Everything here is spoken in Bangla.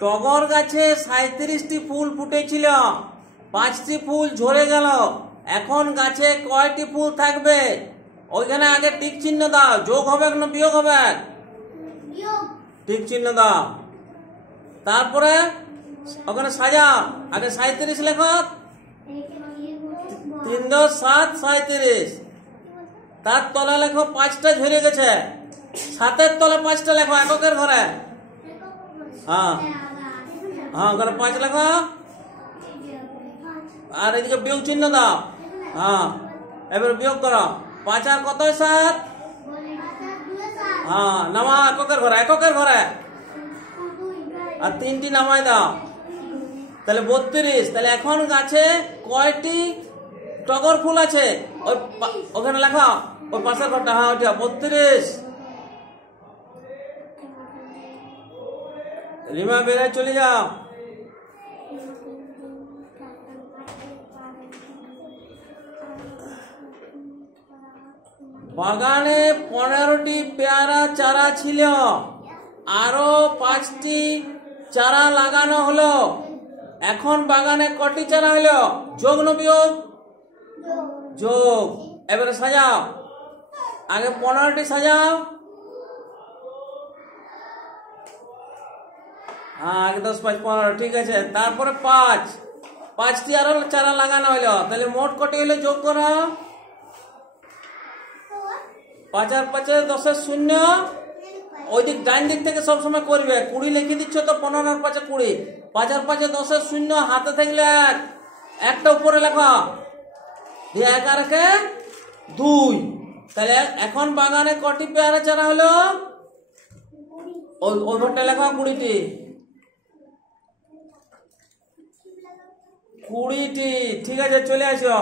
টগর গাছে 37টি ফুল ফুটেছিল, 5টি ফুল ঝরে গেল। এখন গাছে কয়টি ফুল থাকবে? ওইখানে আগে টিক চিহ্ন দাও। যোগ হবে না বিয়োগ হবে? টিক চিহ্ন দাও। তারপরে ওখানে সাজাও। আগে 37 লেখো। 3 × 7 37। তার তলে লেখো 5টা ঝরে গেছে। 7-এর তলে 5টা লেখো এককের ঘরে। হ্যাঁ হ্যাঁ, ওখানে 5 লেখো। আর এদিকে বিয়োগ চিহ্ন দাও। হ্যাঁ, এবার বিয়োগ করো। 5 আর কত? 7। হ্যাঁ, নামা এককের ঘরে, এককের ঘরে। আর 3টি নামাই দাও। তাহলে 32। তাহলে এখন গাছে কয়টি টগর ফুল আছে? ওখানে লেখা, ওই পাশের ঘরটা। হ্যাঁ, ওইটা 32। রিমা বেড়ায় চলে যাও। বাগানে 15টি পেয়ারা চারা ছিল, আরো 5টি চারা লাগানো হলো। এখন বাগানে কটি চারা হলো? যোগ না বিয়োগ? যোগ। এবারে সাজাও। আগে 15টি সাজাও। হ্যাঁ, আগে 10, 5, 15। ঠিক আছে। তারপরে 5টি আরো চারা লাগানো হলো। তাহলে মোট কটি হলো? যোগ করো। 5 আর 5 10 0। ওই দিক ডাইন দিক থেকে সবসময় করবে। 20 লিখে দিচ্ছ তো, 15 আর 5 20। 5 আর 5 10 0। হাতে থাকলে একটা উপরে লেখা দিয়ে 1 আর 1 2। তাহলে এখন বাগানে কটি পেয়ারা চারা হলো? ওই ঘরটা লেখা 20টি। 20টি। ঠিক আছে, চলে আসো।